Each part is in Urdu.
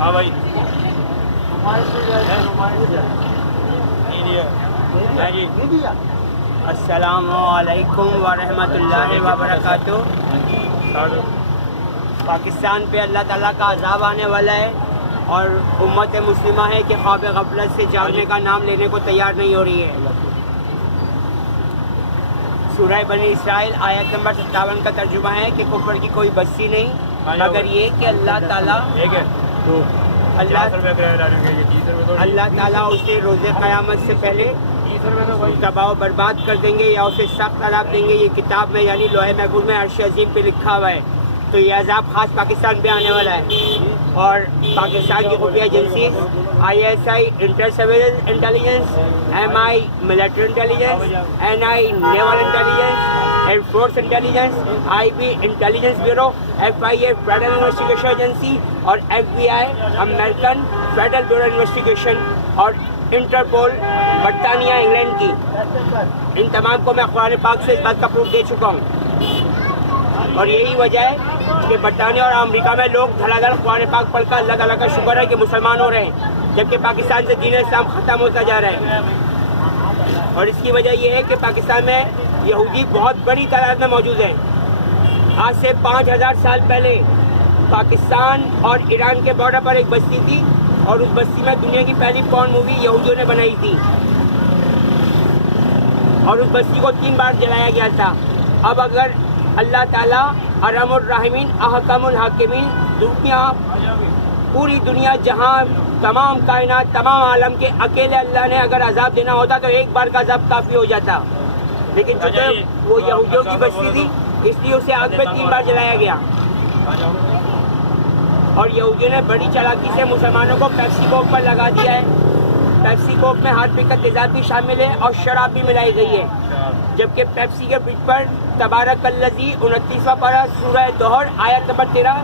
ہاں بھائی جی السلام علیکم ورحمۃ اللہ وبرکاتہ۔ پاکستان پہ اللہ تعالیٰ کا عذاب آنے والا ہے اور امت مسلمہ ہے کہ خواب غفلت سے جاگنے کا نام لینے کو تیار نہیں ہو رہی ہے۔ سورہ بنی اسرائیل آیت نمبر 57 کا ترجمہ ہے کہ کفر کی کوئی بستی نہیں مگر یہ کہ اللہ تعالیٰ اسے روز قیامت سے پہلے تباہ و برباد کر دیں گے یا اسے سخت عذاب دیں گے۔ یہ کتاب میں یعنی لوح محفوظ میں عرش عظیم پہ لکھا ہوا ہے۔ تو یہ عذاب خاص پاکستان پہ آنے والا ہے اور پاکستان کی خفیہ agencies ISI inter surveillance intelligence, MI military intelligence, NI naval intelligence, air force intelligence, IB intelligence bureau, FIA federal investigation agency اور FBI American federal bureau investigation اور انٹرپول برطانیہ انگلینڈ کی، ان تمام کو میں قرآن پاک سے اس بات کا پروف دے چکا ہوں۔ اور یہی وجہ ہے کہ برطانیہ اور امریکہ میں لوگ دھڑا دھڑ قرآن پاک پڑھ کر اللہ تعالیٰ کا شکر ہے کہ مسلمان ہو رہے ہیں، جبکہ پاکستان سے دین اسلام ختم ہوتا جا رہا ہے۔ اور اس کی وجہ یہ ہے کہ پاکستان میں یہودی بہت بڑی تعداد میں موجود ہیں۔ آج سے 5000 سال پہلے پاکستان اور ایران کے بارڈر پر ایک بستی تھی اور اس بستی میں دنیا کی پہلی پورن مووی یہودیوں نے بنائی تھی اور اس بستی کو 3 بار جلایا گیا تھا۔ اب اگر اللہ تعالیٰ ارحم الراحمین احکم الحاکمین پوری دنیا جہاں تمام کائنات تمام عالم کے اکیلے اللہ نے اگر عذاب دینا ہوتا تو ایک بار کا عذاب کافی ہو جاتا، لیکن چونکہ وہ یہودیوں کی بستی تھی اس لیے اسے آگ پہ 3 بار جلایا گیا۔ اور یہودیوں نے بڑی چالاکی سے مسلمانوں کو پیپسی کوک پر لگا دیا ہے۔ پیپسی کوک میں ہارپک کا تیزاب بھی شامل ہے اور شراب بھی ملائی گئی ہے، جبکہ پیپسی کے برج پر تبارک الذی 29واں پارہ سورہ دہر آیت نمبر 13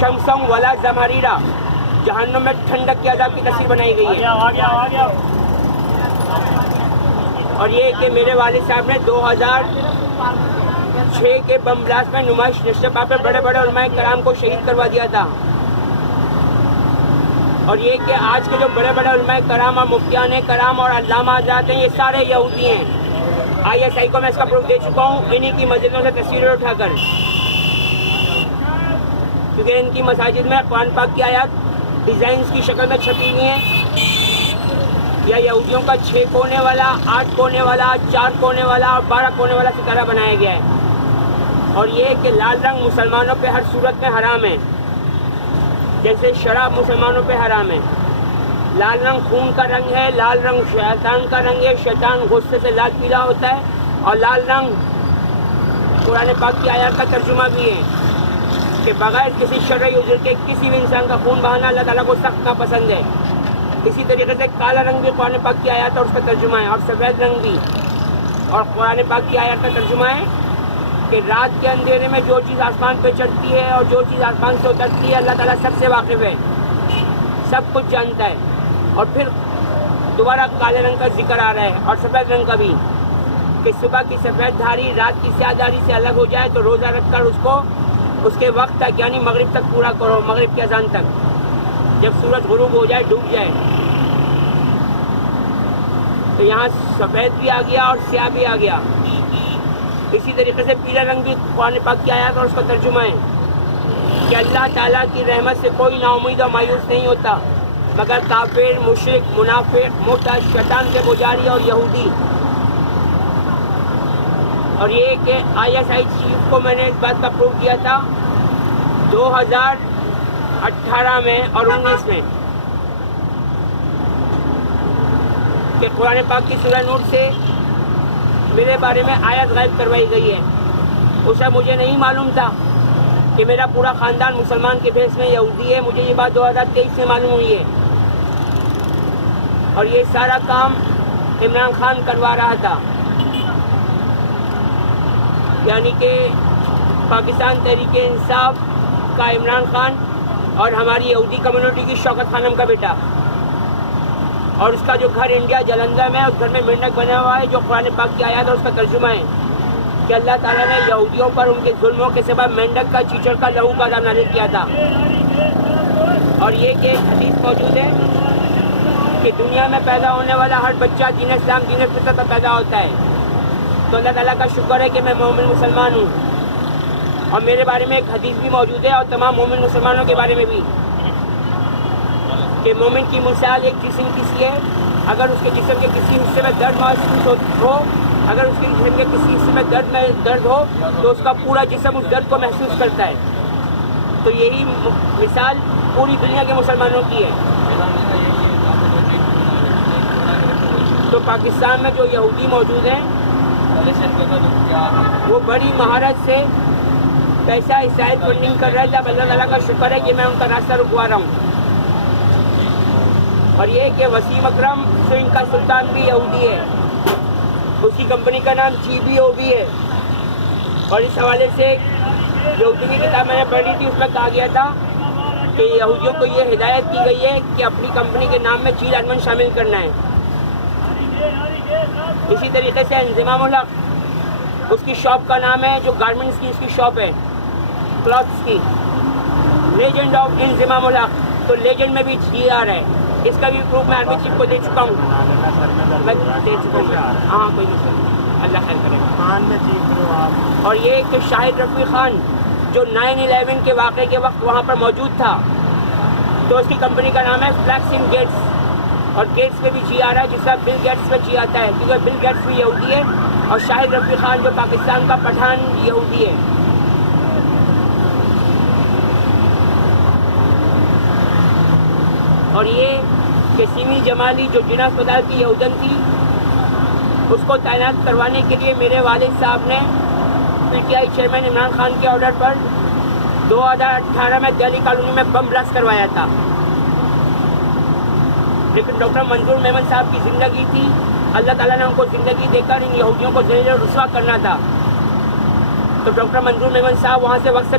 شمسم ولا زمہریرہ جہنم میں ٹھنڈک کے عذاب کی تصویر بنائی گئی ہے۔ اور یہ کہ میرے والد صاحب نے 2006 کے بم بلاسٹ میں نمائش نشتہ پہ بڑے بڑے علماء کرام کو شہید کروا دیا تھا۔ اور یہ کہ آج کے جو بڑے بڑے علماء کرام اور مفتیان کرام اور علامہ حضرات ہیں یہ سارے یہودی ہیں۔ ISI کو میں اس کا پروف دے چکا ہوں انہی کی مسجدوں سے تصویریں اٹھا کر، کیونکہ ان کی مساجد میں قرآن پاک کی آیات ڈیزائنز کی شکل میں چھپی ہوئی ہیں، یا یہودیوں کا 6 کونے والا، 8 کونے والا، 4 کونے والا اور 12 کونے والا ستارہ بنایا گیا ہے۔ اور یہ کہ لال رنگ مسلمانوں پہ ہر صورت میں حرام ہے، جیسے شراب مسلمانوں پہ حرام ہے۔ لال رنگ خون کا رنگ ہے، لال رنگ شیطان کا رنگ ہے، شیطان غصے سے لال پیلا ہوتا ہے، اور لال رنگ قرآن پاک کی آیات کا ترجمہ بھی ہے کہ بغیر کسی شرعی عذر کے کسی بھی انسان کا خون بہانا اللہ تعالیٰ کو سخت ناپسند ہے۔ اسی طریقے سے کالا رنگ بھی قرآن پاک کی آیات اور اس کا ترجمہ ہے، اور سفید رنگ بھی، اور قرآن پاک کی آیات کا ترجمہ ہے کہ رات کے اندھیرے میں جو چیز آسمان پہ چڑھتی ہے اور جو چیز آسمان سے اترتی ہے اللہ تعالیٰ سب سے واقف ہے، سب کچھ جانتا ہے۔ اور پھر دوبارہ کالے رنگ کا ذکر آ رہا ہے اور سفید رنگ کا بھی، کہ صبح کی سفید دھاری رات کی سیاہ دھاری سے الگ ہو جائے تو روزہ رکھ کر اس کو اس کے وقت تک یعنی مغرب تک پورا کرو، مغرب کی اذان تک، جب سورج غروب ہو جائے ڈوب جائے۔ تو یہاں سفید بھی آ گیا اور سیاہ بھی آ گیا۔ اسی طریقے سے پیلا رنگ بھی قرآن پاک کی آیات اور اس کا ترجمہ ہے کہ اللہ تعالیٰ کی رحمت سے کوئی نا امید اور مایوس نہیں ہوتا مگر کافر، مشرک، منافق، مرتد، شیطان سے پجاری اور یہودی۔ اور یہ کہ ISI چیف کو میں نے اس بات کا پروف دیا تھا 2018 میں اور 19 میں کہ قرآن پاک کی سورہ نور سے میرے بارے میں آیت غائب کروائی گئی ہے۔ اسے مجھے نہیں معلوم تھا کہ میرا پورا خاندان مسلمان کے بھیس میں یہودی ہے، مجھے یہ بات 2023 سے معلوم ہوئی ہے۔ اور یہ سارا کام عمران خان کروا رہا تھا، یعنی کہ پاکستان تحریک انصاف کا عمران خان اور ہماری یہودی کمیونٹی کی شوکت خانم کا بیٹا، اور اس کا جو گھر انڈیا جلندھر میں ہے اس گھر میں مینڈک بنا ہوا ہے جو قرآن پاک کی آیات اور اس کا ترجمہ ہے کہ اللہ تعالیٰ نے یہودیوں پر ان کے ظلموں کے سبب مینڈک کا چیچڑ کا لہو کا عذاب نازل کیا تھا۔ اور یہ کہ ایک حدیث موجود ہے کہ دنیا میں پیدا ہونے والا ہر بچہ دین اسلام دین فطرت پر پیدا ہوتا ہے. تو اللہ تعالیٰ کا شکر ہے کہ میں مومن مسلمان ہوں. اور میرے بارے میں ایک حدیث بھی موجود ہے اور تمام مومن مسلمانوں کے بارے میں بھی کہ مومن کی مثال ایک جسم کی سی ہے. اگر اس کے جسم کے کسی حصے میں درد محسوس ہو اگر اس کے جسم کے کسی حصے میں درد ہو تو اس کا پورا جسم اس درد کو محسوس کرتا ہے. تو یہی مثال پوری دنیا کے مسلمانوں کی ہے. تو پاکستان میں جو یہودی موجود ہیں وہ بڑی مہارت سے پیسہ اسرائیل فنڈنگ کر رہے تھے. اب اللہ تعالیٰ کا شکر ہے کہ میں ان کا راستہ رکوا رہا ہوں. اور یہ کہ وسیم اکرم سنگھ کا سلطان بھی یہودی ہے. اس کی کمپنی کا نام GBOB ہے. اور اس حوالے سے یہودی کی کتاب میں نے پڑھی تھی, اس میں کہا گیا تھا کہ یہودیوں کو یہ ہدایت کی گئی ہے کہ اپنی کمپنی کے نام میں چیل ارمن شامل کرنا ہے. اسی طریقے سے انضمام الحق اس کی شاپ کا نام ہے, جو گارمنٹس کی اس کی شاپ ہے کلاتھس کی, لیجنڈ آف انضمام الحق. تو لیجنڈ میں بھی GR ہے. اس کا بھی پروف میں آرمی چیف کو دے چکا ہوں. میں دے چکا ہوں. ہاں کوئی مسئلہ نہیں, اللہ خیر کرے گا. اور یہ کہ شاہد رفیع خان جو 9/11 کے واقعے کے وقت وہاں پر موجود تھا, تو اس کی کمپنی کا نام ہے فلیکسن گیٹس. اور گیٹس پہ بھی GR ہے, جس کا بل گیٹس پہ G آتا ہے, کیونکہ بل گیٹس بھی یہودی ہے اور شاہد رفیع خان جو پاکستان کا پٹھان یہودی ہے. اور یہ کہ سیمی جمالی جو جنا اسپتال کی یہودن تھی, اس کو تعینات کروانے کے لیے میرے والد صاحب نے PTI چیئرمین عمران خان کے آرڈر پر 2018 میں دہلی کالونی میں بم بلاسٹ کروایا تھا. لیکن ڈاکٹر منظور میمن صاحب کی زندگی تھی, اللہ تعالیٰ نے ان کو زندگی دے کر ان یہودیوں کو ذلیل و رسوا کرنا تھا. تو ڈاکٹر منظور میمن صاحب وہاں سے وقت سے